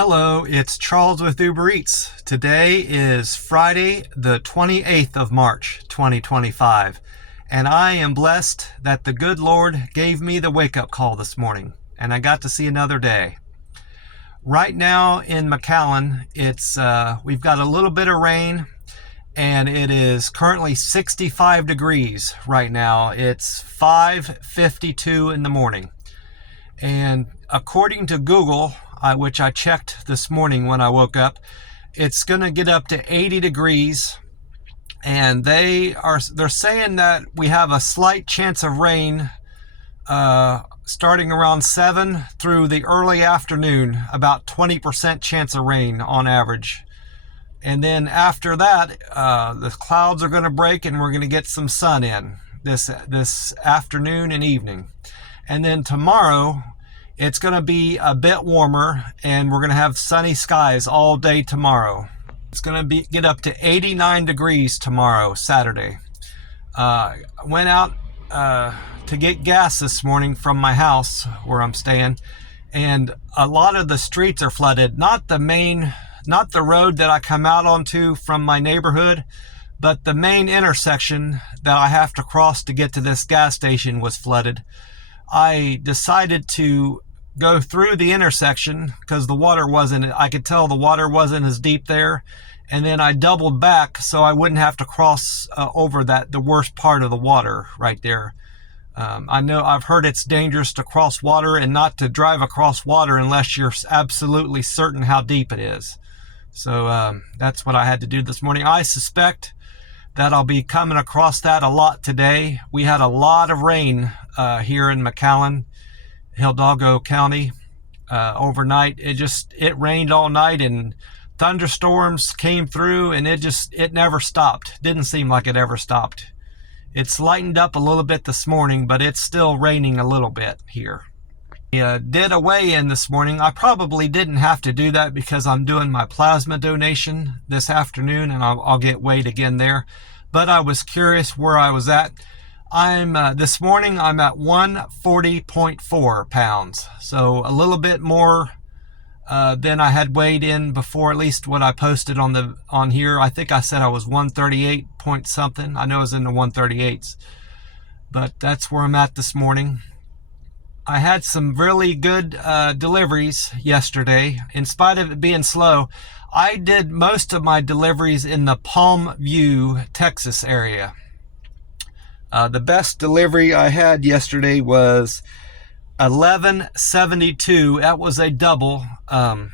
Hello, it's Charles with Uber Eats. Today is Friday, the 28th of March, 2025, and I am blessed that the good Lord gave me the wake-up call this morning, and I got to see another day. Right now in McAllen, we've got a little bit of rain, and it is currently 65 degrees right now. It's 5:52 in the morning, and according to Google, which I checked this morning when I woke up, it's going to get up to 80 degrees, and they're saying that we have a slight chance of rain starting around 7 through the early afternoon, about 20% chance of rain on average. And then after that, the clouds are going to break and we're going to get some sun in this afternoon and evening. And then tomorrow, it's going to be a bit warmer, and we're going to have sunny skies all day tomorrow. It's going to get up to 89 degrees tomorrow, Saturday. Went out to get gas this morning from my house where I'm staying, and a lot of the streets are flooded. Not the road that I come out onto from my neighborhood, but the main intersection that I have to cross to get to this gas station was flooded. I decided to go through the intersection because I could tell the water wasn't as deep there. And then I doubled back so I wouldn't have to cross over the worst part of the water right there. I've heard it's dangerous to cross water and not to drive across water unless you're absolutely certain how deep it is. So that's what I had to do this morning. I suspect that I'll be coming across that a lot today. We had a lot of rain here in McAllen, Hidalgo County, overnight. It rained all night, and thunderstorms came through, and it never stopped. Didn't seem like it ever stopped. It's lightened up a little bit this morning, but it's still raining a little bit here. I did a weigh-in this morning. I probably didn't have to do that because I'm doing my plasma donation this afternoon, and I'll get weighed again there. But I was curious where I was at. This morning I'm at 140.4 pounds, so a little bit more than I had weighed in before, at least what I posted on here. I think I said I was 138 point something. I know I was in the 138s, but that's where I'm at this morning. I had some really good deliveries yesterday, in spite of it being slow. I did most of my deliveries in the Palm View, Texas area. The best delivery I had yesterday was 1172. That was a double. I'll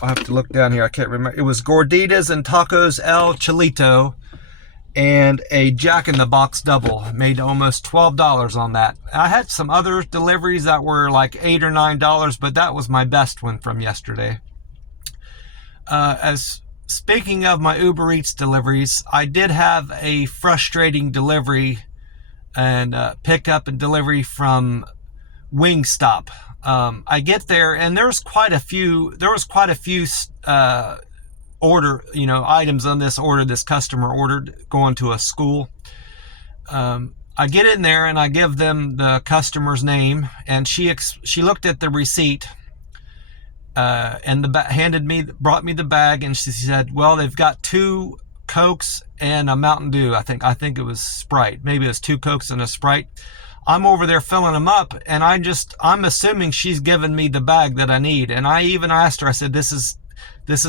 have to look down here. I can't remember. It was gorditas and tacos El Chilito and a Jack in the Box double. Made almost $12 on that. I had some other deliveries that were like $8 or $9, but that was my best one from yesterday. Speaking of my Uber Eats deliveries, I did have a frustrating delivery and pickup and delivery from WingStop. I get there, and there was quite a few items on this order this customer ordered going to a school. I get in there and I give them the customer's name, and she looked at the receipt and brought me the bag, and she said, well, they've got 2 Cokes and a Mountain Dew. I think it was Sprite. Maybe it was 2 Cokes and a Sprite. I'm over there filling them up, and I'm assuming she's given me the bag that I need. And I even asked her, I said, this is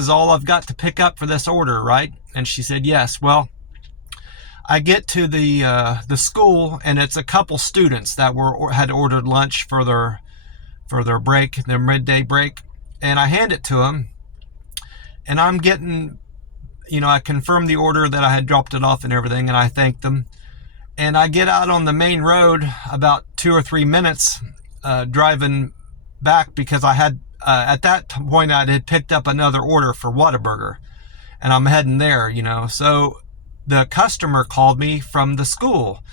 all I've got to pick up for this order, right? And she said, yes. Well, I get to the school, and it's a couple students that had ordered lunch for their break, their midday break. And I hand it to them, and I'm getting, I confirmed the order that I had dropped it off and everything, and I thanked them. And I get out on the main road about 2 or 3 minutes driving back because I had, at that point, I had picked up another order for Whataburger, and I'm heading there, So the customer called me from the school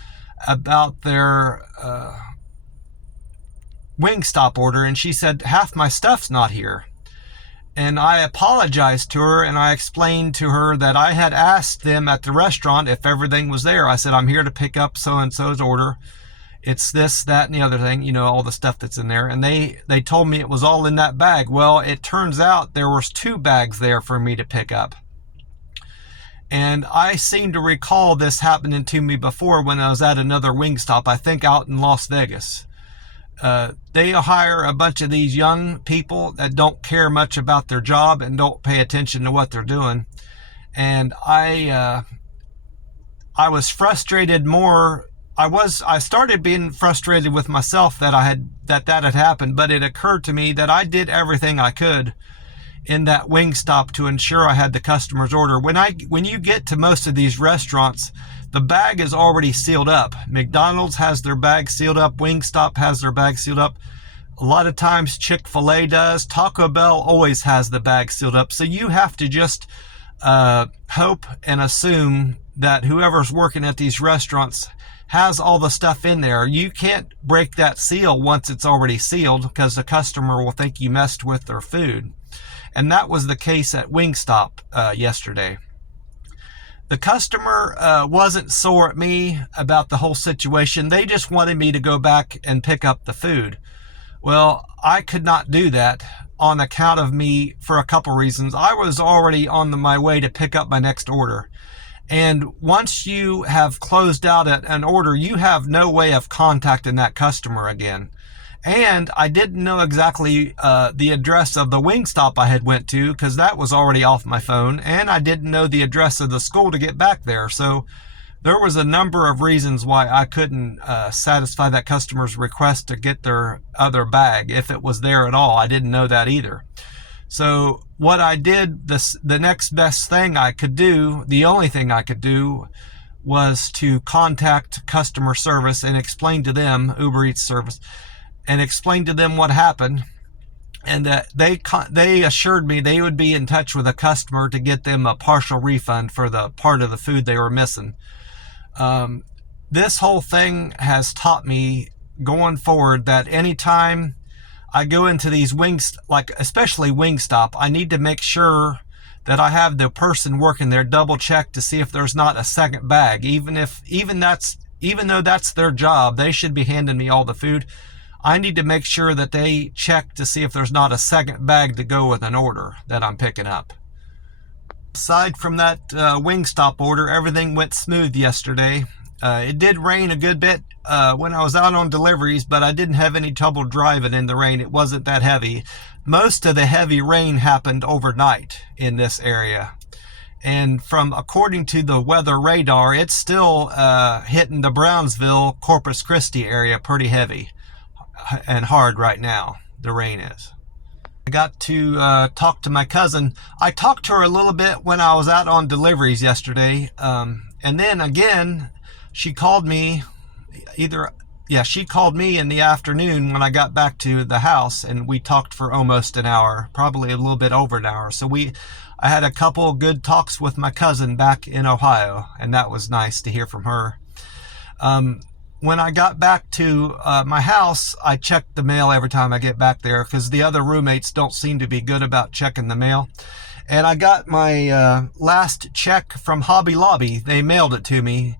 about their WingStop order, and she said, half my stuff's not here. And I apologized to her, and I explained to her that I had asked them at the restaurant if everything was there. I said, I'm here to pick up so-and-so's order. it's this, that, and the other thing, all the stuff that's in there. And they told me it was all in that bag. Well, it turns out there was 2 bags there for me to pick up. And I seem to recall this happening to me before when I was at another WingStop, I think out in Las Vegas. They hire a bunch of these young people that don't care much about their job and don't pay attention to what they're doing. And I was frustrated more. I started being frustrated with myself that that had happened, but it occurred to me that I did everything I could in that WingStop to ensure I had the customer's order. When you get to most of these restaurants, the bag is already sealed up. McDonald's has their bag sealed up. WingStop has their bag sealed up. A lot of times Chick-fil-A does. Taco Bell always has the bag sealed up. So you have to just hope and assume that whoever's working at these restaurants has all the stuff in there. You can't break that seal once it's already sealed, because the customer will think you messed with their food. And that was the case at WingStop yesterday. The customer wasn't sore at me about the whole situation. They just wanted me to go back and pick up the food. Well, I could not do that on account of me for a couple reasons. I was already on my way to pick up my next order. And once you have closed out an order, you have no way of contacting that customer again. And I didn't know exactly the address of the WingStop I had went to, because that was already off my phone. And I didn't know the address of the school to get back there. So there was a number of reasons why I couldn't satisfy that customer's request to get their other bag if it was there at all. I didn't know that either. So what I did, the next best thing I could do, the only thing I could do, was to contact customer service and explain to them, Uber Eats service, and explain to them what happened, and that they assured me they would be in touch with a customer to get them a partial refund for the part of the food they were missing. This whole thing has taught me going forward that anytime I go into these especially WingStop, I need to make sure that I have the person working there double check to see if there's not a second bag. Even though that's their job, they should be handing me all the food. I need to make sure that they check to see if there's not a second bag to go with an order that I'm picking up. Aside from that WingStop order, everything went smooth yesterday. It did rain a good bit when I was out on deliveries, but I didn't have any trouble driving in the rain. It wasn't that heavy. Most of the heavy rain happened overnight in this area. And according to the weather radar, it's still hitting the Brownsville, Corpus Christi area pretty heavy and hard right now. The rain is. I got to talk to my cousin. I talked to her a little bit when I was out on deliveries yesterday. And then again, she called me she called me in the afternoon when I got back to the house, and we talked for almost an hour, probably a little bit over an hour. So I had a couple good talks with my cousin back in Ohio, and that was nice to hear from her. When I got back to my house, I checked the mail every time I get back there, because the other roommates don't seem to be good about checking the mail. And I got my last check from Hobby Lobby. They mailed it to me.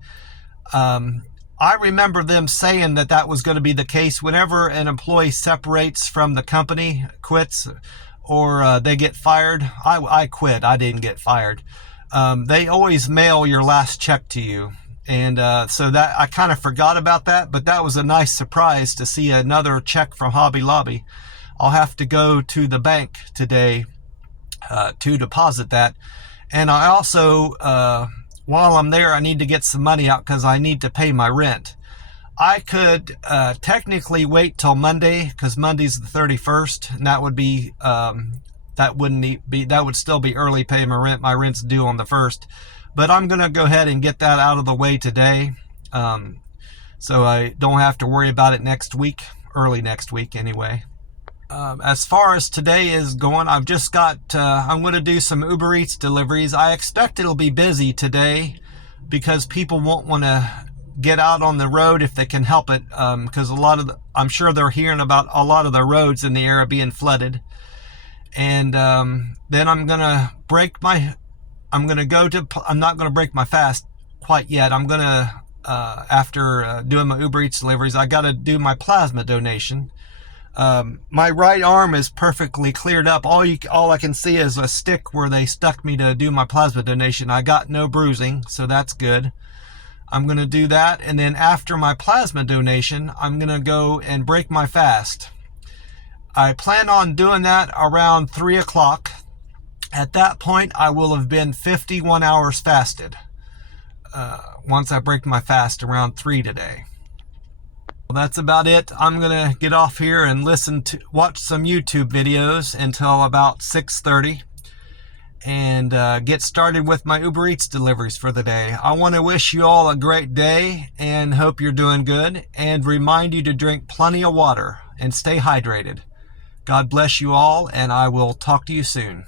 I remember them saying that was going to be the case whenever an employee separates from the company, quits, or they get fired. I quit. I didn't get fired. They always mail your last check to you. And so that I kind of forgot about that, but that was a nice surprise to see another check from Hobby Lobby. I'll have to go to the bank today to deposit that. And I also, while I'm there, I need to get some money out because I need to pay my rent. I could technically wait till Monday, because Monday's the 31st, and that would be that would still be early pay my rent. My rent's due on the 1st. But I'm going to go ahead and get that out of the way today, so I don't have to worry about it next week, early next week anyway. As far as today is going, I've just got, I'm going to do some Uber Eats deliveries. I expect it'll be busy today because people won't want to get out on the road if they can help it, because I'm sure they're hearing about a lot of the roads in the area being flooded. And then I'm going to I'm not going to break my fast quite yet. I'm going to after doing my Uber Eats deliveries, I got to do my plasma donation. My right arm is perfectly cleared up. All I can see is a stick where they stuck me to do my plasma donation. I got no bruising, so that's good. I'm going to do that, and then after my plasma donation, I'm going to go and break my fast. I plan on doing that around 3 o'clock. At that point, I will have been 51 hours fasted once I break my fast around 3 today. Well, that's about it. I'm going to get off here and watch some YouTube videos until about 6:30 and get started with my Uber Eats deliveries for the day. I want to wish you all a great day and hope you're doing good, and remind you to drink plenty of water and stay hydrated. God bless you all, and I will talk to you soon.